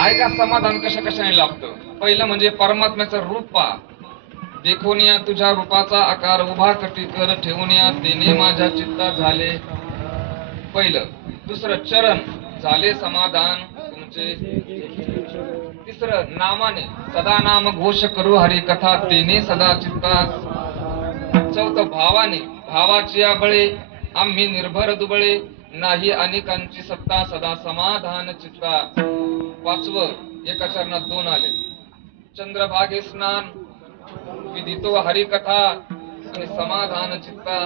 ऐका, समाधान कशा कशाने लाभतं. पहिलं म्हणजे परमात्म्याचं रूप पहा. देखून या तुझ्या रूपाचा आकार उभा कटी कर ठेवून या तेने माझ्या चित्ता झाले पहिलं. दुसरं चरण झाले समाधान तुमचे. तिसरं नामाने सदा नाम घोष करू हरी कथा तेने सदा चित्ता. चौथं भावाने भावाची आबळे आम्ही निर्भर दुबळे नाही अनेकांची सत्ता सदा समाधान चित्ता. पाचवं एका चरणात दोन आले. चंद्रभागे स्नान विधितो हरिकथा आणि समाधान चित्ता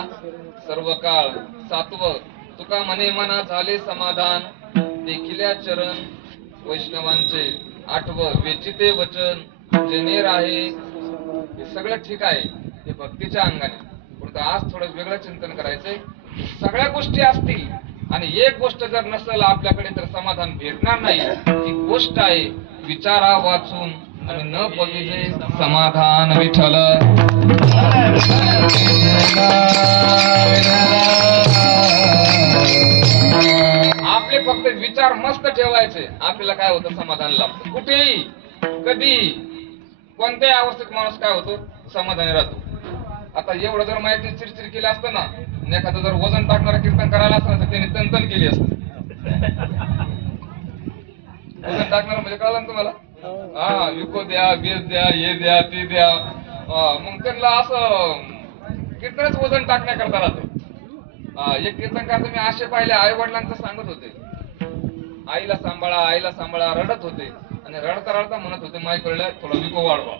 सर्व काळ. सातवं तुका मने मना झाले समाधान देखिल्या चरण वैष्णवांचे. आठवं वेचिते वचन जेने राहे. हे सगळं ठीक आहे, हे भक्तीच्या अंगाने. पण आज थोडं वेगळं चिंतन करायचंय. सगळ्या गोष्टी असतील आणि एक गोष्ट जर नसेल आपल्याकडे तर समाधान भेटणार नाही. ती गोष्ट आहे विचारा वाचून आणि न बघिले समाधान विठ्ठल. आपले फक्त विचार मस्त ठेवायचे, आपल्याला काय होतं समाधान लाभतं. कुठेही कधी कोणत्याही अवस्थेत माणूस काय होतो, समाधानी राहतो. आता एवढं जर माहिती चिरचिर केलं असतं ना, एखादं जर वजन टाकणारं कीर्तन करायला असतं तर त्याने तनतन केली असते. वजन टाकणार म्हणजे कळलं ना तुम्हाला. हा, विको द्या, बेस द्या, हे द्या, ते द्या. मग त्यांना असं कीर्तनच वजन टाकण्याकरता राहतो. एक कीर्तन करता मी असे पाहिले, आई वडिलांचं सांगत होते, आईला सांभाळा, आईला सांभाळा, रडत होते आणि रडता रडता म्हणत होते माई कळलं थोडं विको वाढवा.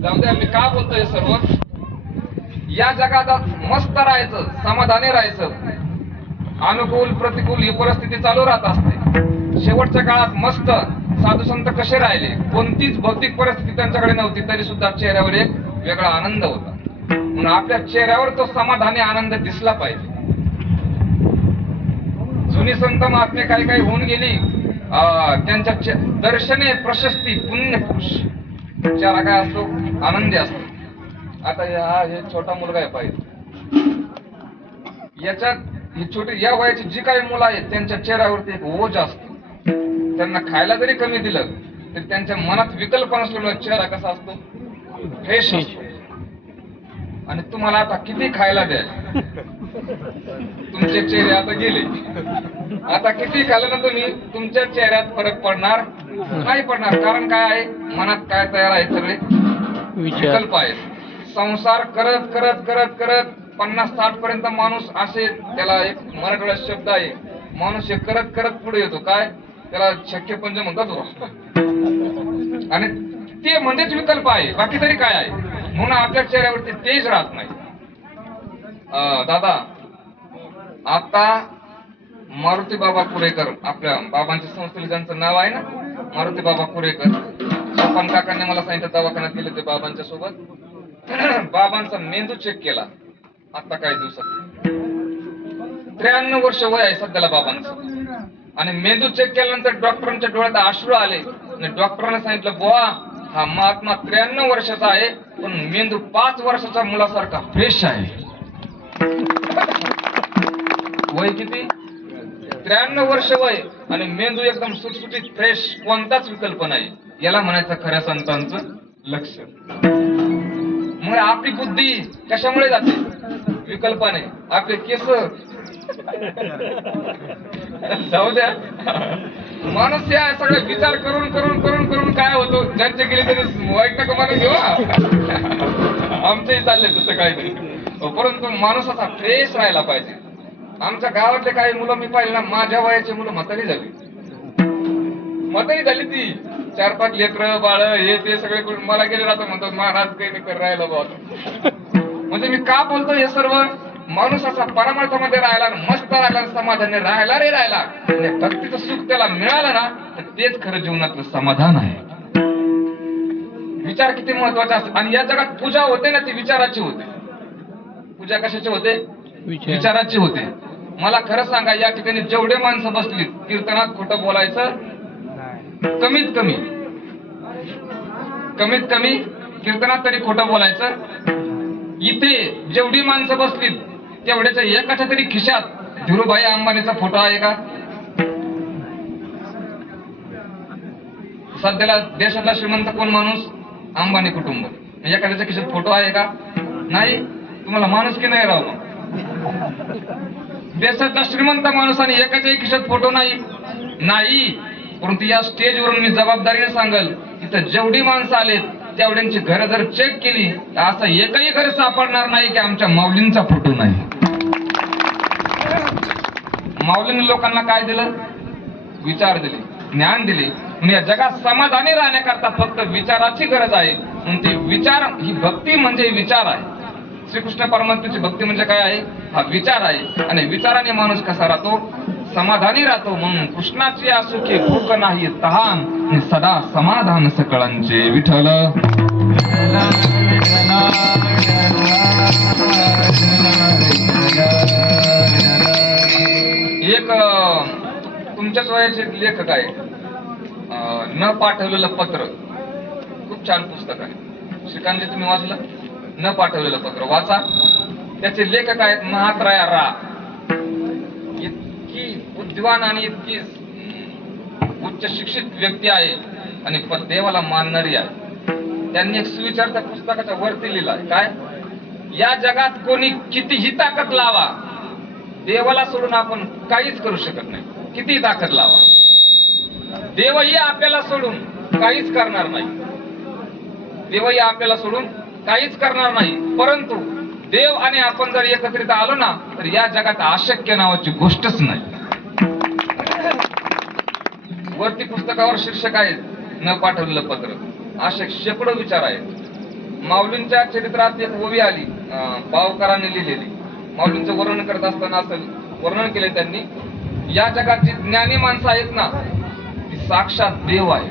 जाऊ द्या, मी का बोलतोय सर्व. या जगात मस्त राहायचं, समाधानी राहायचं. अनुकूल प्रतिकूल ही परिस्थिती चालू राहत असते. शेवटच्या काळात मस्त साधू संत कसे राहिले, कोणतीच भौतिक परिस्थिती त्यांच्याकडे नव्हती तरी सुद्धा चेहऱ्यावर एक वेगळा आनंद होता. म्हणून आपल्या चेहऱ्यावर तो समाधानी आनंद दिसला पाहिजे. जुनी संत महात्मे काही काही होऊन गेली, त्यांच्या दर्शने प्रशस्ती पुण्य पुरुष चेहरा काय असतो, आनंदी असतो. आता हे छोटा मुलगा आहे पाहिजे, याच्यात ही छोटी या वयाची जी काही मुलं आहेत त्यांच्या चेहऱ्यावरती एक ओझ असतो. त्यांना खायला जरी कमी दिलं तरी त्यांच्या मनात विकल्प नसल्यामुळे चेहरा कसा असतो, फ्रेश असतो. आणि तुम्हाला आता किती खायला द्या, तुमचे चेहरे आता गेले. आता किती खाल्लं ना तुम्ही, तुमच्या चेहऱ्यात फरक पडणार नाही पडणार. कारण काय आहे, मनात काय तयार आहे, सगळे विकल्प आहेत. संसार करत करत करत करत 50-60 पर्यंत माणूस असे, त्याला एक मराठवाड्यात शब्द आहे, माणूस हे करत करत पुढे येतो. काय त्याला शक्य पंच म्हणतात. आणि ते म्हणजेच विकल्प आहे, बाकी तरी काय आहे. म्हणून आपल्या चेहऱ्यावरती तेज राहत नाही. दादा, आता मारुती बाबा कुरेकर, आपल्या बाबांच्या संस्थेला ज्यांचं नाव आहे ना, मारुती बाबा कुरेकर, सोपान काकांनी मला सांगितलं दवाखान्यात गेले ते बाबांच्या सोबत. बाबांचा मेंदू चेक केला आता काही दिवसात. 93 वर्ष वय आहे सध्याला बाबांचं. आणि मेंदू चेक केल्यानंतर डॉक्टरांच्या डोळ्यात अश्रू आले आणि डॉक्टरांनी सांगितलं, बुवा हा महात्मा 93 वर्षाचा आहे पण मेंदू 5 वर्षाच्या मुलासारखा फ्रेश आहे. वय किती, 93 वर्ष वय आणि मेंदू एकदम सुटसुटीत फ्रेश, कोणताच विकल्प नाही. याला म्हणायचं खऱ्या संतांचं लक्ष. मग आपली बुद्धी कशामुळे जाते, विकल्पाने. आपले केस जाऊ द्या, माणूस या सगळे विचार करून करून करून करून काय होतो, ज्यांचे गेले तरी वाईट नका मला घेऊ. आमचंही चाललंय तसं काही नाही, परंतु माणसाचा फ्रेश राहायला पाहिजे. आमच्या गावातले काही मुलं मी पाहिले ना, माझ्या वयाची मुलं म्हातारी झाली. ती 4-5 लेकरं बाळ हे ते सगळे मला गेले राहतात, म्हणतात महाराज काही कर राहिला बाबा. म्हणजे मी का बोलतो हे सर्व, माणूस असा परमार्थामध्ये राहिला, मस्त राहिला, समाधानी राहिला रे राहिला, भक्तीचं सुख त्याला मिळालं ना, तर तेच खरं जीवनातलं समाधान आहे. विचार किती महत्वाचे असतात. आणि या जगात पूजा होते ना, ती विचाराची होते. पूजा कशाची होते, विचाराची होते. मला खरं सांगा, या ठिकाणी जेवढे माणसं बसलीत, कीर्तनात खोटं बोलायचं कमीत कमी कीर्तनात तरी खोटं बोलायचं. इथे जेवढी माणसं बसलीत तेवढ्याच्या एकाच्या तरी खिशात धीरूभाई अंबानीचा फोटो आहे का? सध्याला देशातला श्रीमंत कोण माणूस? अंबानी कुटुंब. एखाद्याच्या खिशात फोटो आहे का? नाही. तुम्हाला माणूस की नाही राव? देशातला श्रीमंत माणूस आणि एकाच्याही खिशात फोटो नाही. परंतु या स्टेजवरून मी जबाबदारीने सांगल, इथं जेवढी माणसं आलेत तेवढ्यांची घरं जर चेक केली तर असं एकही घर सापडणार नाही की आमच्या माऊलींचा फोटो नाही. माऊलींनी लोकांना काय दिलं? विचार दिले, ज्ञान दिले. या जगात समाधानी राहण्याकरता फक्त विचाराची गरज आहे. म्हणून ते विचार, ही भक्ती म्हणजे विचार आहे. श्रीकृष्ण परमात्म्याची भक्ती म्हणजे काय आहे? हा विचार आहे. आणि विचाराने माणूस कसा राहतो? समाधानी राहतो. म्हणून कृष्णाची आसुखे भूक नाही तहान, सदा समाधान सकळांचे. विठ्ठल एक तुमच्याच वयाचे लेखक आहे, न पाठवलेलं पत्र. खूप छान पुस्तक आहे. श्रीकांतजी तुम्ही वाचलं? न पाठवलेलं पत्र वाचा. त्याचे लेखक आहेत महात्राया रा. इतकी बुद्धिवान आणि इतकी उच्च शिक्षित व्यक्ती आहे आणि देवाला मानणारी आहे. त्यांनी एक सुविचार त्या पुस्तकाच्या वरती लिहिला. काय? या जगात कोणी कितीही ताकद लावा, देवाला सोडून आपण काहीच करू शकत नाही. किती ताकद लावा, देवही आपल्याला सोडून काहीच करणार नाही. देवही आपल्याला सोडून काहीच करणार नाही. परंतु देव आणि आपण जर एकत्रित आलो ना, तर या जगात अशक्य नावाची गोष्टच नाही. वरती पुस्तकावर शीर्षक आहे न पाठवलेलं पत्र. असे शेकडो विचार आहेत. माऊलींच्या चरित्रात एक ओवी आली, बावकरांनी लिहिलेली. माऊलींचं वर्णन करत असताना असं वर्णन केले त्यांनी, या जगात जी ज्ञानी माणसं आहेत ना, ती साक्षात देव आहे.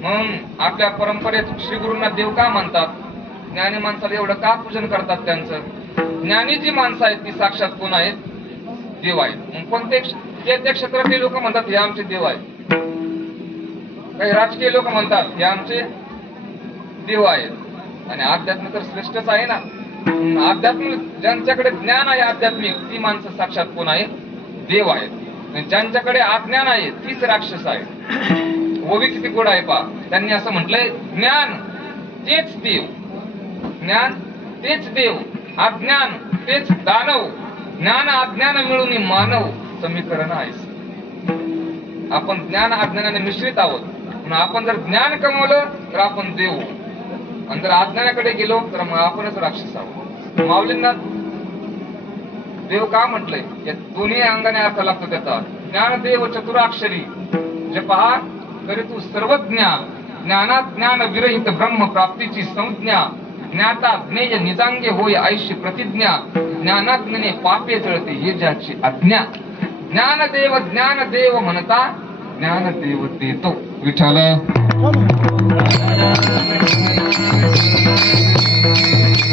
म्हणून आपल्या परंपरेत श्री गुरूंना देव का म्हणतात? ज्ञानी माणसाला एवढं का पूजन करतात त्यांचं? ज्ञानी जी माणसं आहेत ती साक्षात कोण आहेत? देव आहेत. कोणते त्या क्षेत्रातले लोक म्हणतात हे आमचे देव आहेत. काही राजकीय लोक म्हणतात हे आमचे देव आहेत. आणि अध्यात्म तर श्रेष्ठच आहे ना. आध्यात्मिक ज्यांच्याकडे ज्ञान आहे आध्यात्मिक, ती माणसं साक्षात कोण आहेत? देव आहेत. ज्यांच्याकडे अज्ञान आहे तीच राक्षस आहे. ओवी किती गोड आहे पा. त्यांनी असं म्हटलंय, ज्ञान तेच देव, ज्ञान तेच देव, अज्ञान तेच दानव, ज्ञान अज्ञान मिळून मानव समीकरण आहे. आपण ज्ञान अज्ञानाने मिश्रित आहोत. म्हणून आपण जर ज्ञान कमवलं तर आपण देव, आणि जर अज्ञानाकडे गेलो तर मग आपणच राक्षस आहोत. माऊलींना देव का म्हटलंय? या दोन्ही अंगाने अर्थ लागतो त्याचा. ज्ञानदेव चतुराक्षरी जपहा करी तू सर्वज्ञा, ज्ञानात ज्ञान विरहित ब्रह्म प्राप्तीची संज्ञा, ज्ञाता ज्ञेय निजांगे होय आयुष्य प्रतिज्ञा, ज्ञानाज्ञाने पापे जळते हे ज्याची अज्ञा, ज्ञानदेव म्हणता ज्ञानदेव देतो. विठ्ठल